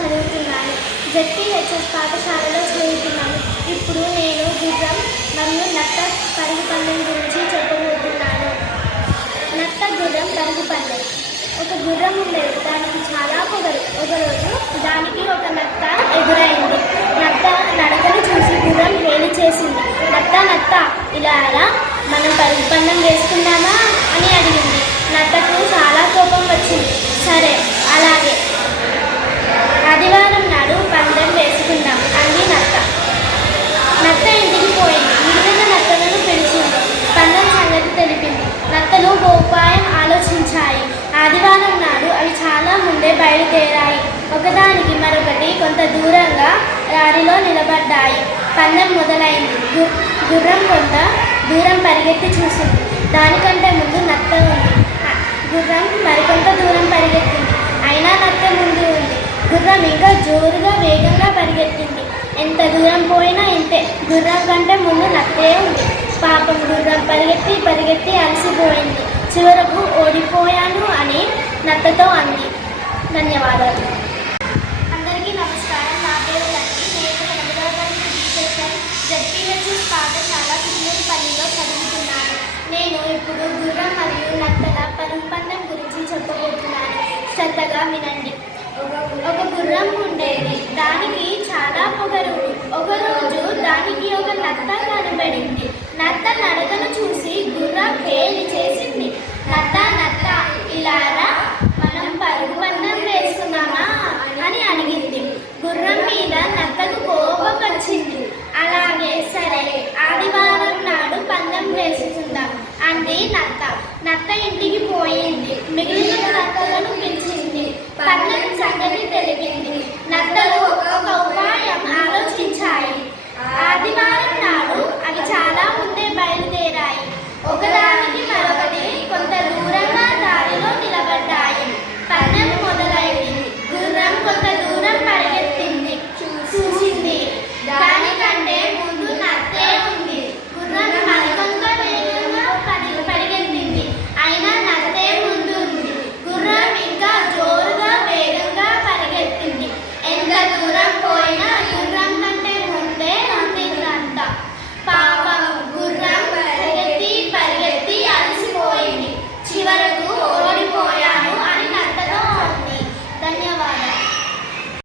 చదువుతున్నాను. జెడ్పీహెచ్ఎస్ పాఠశాలలో చదువుతున్నాను. ఇప్పుడు నేను గుర్రం మరియు నత్త పరుగు పందెం గురించి చెప్పబోతున్నాను. నత్త గుర్రం పరుగు పందెం. ఒక గుర్రం ఉండేది. దానికి చాలా పొగరు. ఒకరోజు దానికి ఒక నత్త ఎదురైంది. నత్త నడకను చూసి గుర్రం హేళి చేసింది. నత్త నత్త ఇలా మనం పరుగు పందెం వేసుకుందామా అని అడిగింది. నత్తకు చాలా కోపం వచ్చింది. సరే అలాగే, ఆదివారం నాడు పందెం వేసుకుందాం అంది నత్త. నత్త ఇంటికి పోయింది. మిగిలిన నత్తలను పిలిచింది. పందెం సంగతి తెలిపింది. నత్తలు ఓ ఉపాయం ఆలోచించాయి. ఆదివారం నాడు అవి చాలా ముందే బయలుదేరాయి. ఒకదానికి మరొకటి కొంత దూరంగా దారిలో నిలబడ్డాయి. పందెం మొదలైంది. గుర్రం కొంత దూరం పరిగెత్తి చూసింది. దానికంటే ముందు నత్త ఉంది. గుర్రం మరికొంత దూరం పరిగెత్తింది. అయినా నత్త ముందు ఉంది. గుర్రం ఇంకా జోరుగా వేగంగా పరిగెత్తింది. ఎంత దూరం పోయినా ఇంతే. గుర్రం కంటే ముందు నత్తే ఉంది. పాపం గుర్రం పరిగెత్తి పరిగెత్తి అలసిపోయింది. చివరకు ఓడిపోయాను అని నత్తతో అంది. ధన్యవాదాలు. అందరికీ నమస్కారం. నా పేరు లక్ష్మి. నేను 8వ తరగతి బి సెక్షన్ జెడ్పీహెచ్ఎస్ పాఠశాల తిరుమలపల్లిలో చదువుతున్నాను. నేను ఇప్పుడు గుర్రం మరియు నత్తల పరుగు పందెం గురించి చెప్పబోతున్నాను. శ్రద్ధగా వినండి. ఒక గుర్రం ఉండేది. దానికి చాలా పొగరు. ఒకరోజు దానికి ఒక నత్త కనబడింది. నత్త నడకను చూసి గుర్రం హేళి చేసింది. నత్త నత్త ఇలా మనం పరుగు పందెం వేసుకున్నామా అని అడిగింది. గుర్రం మీద నత్తకు కోపం వచ్చింది. అలాగే సరే, ఆదివారం నాడు పందెం వేసుకుందాం అంది నత్త. నత్త ఇంటికి పోయింది.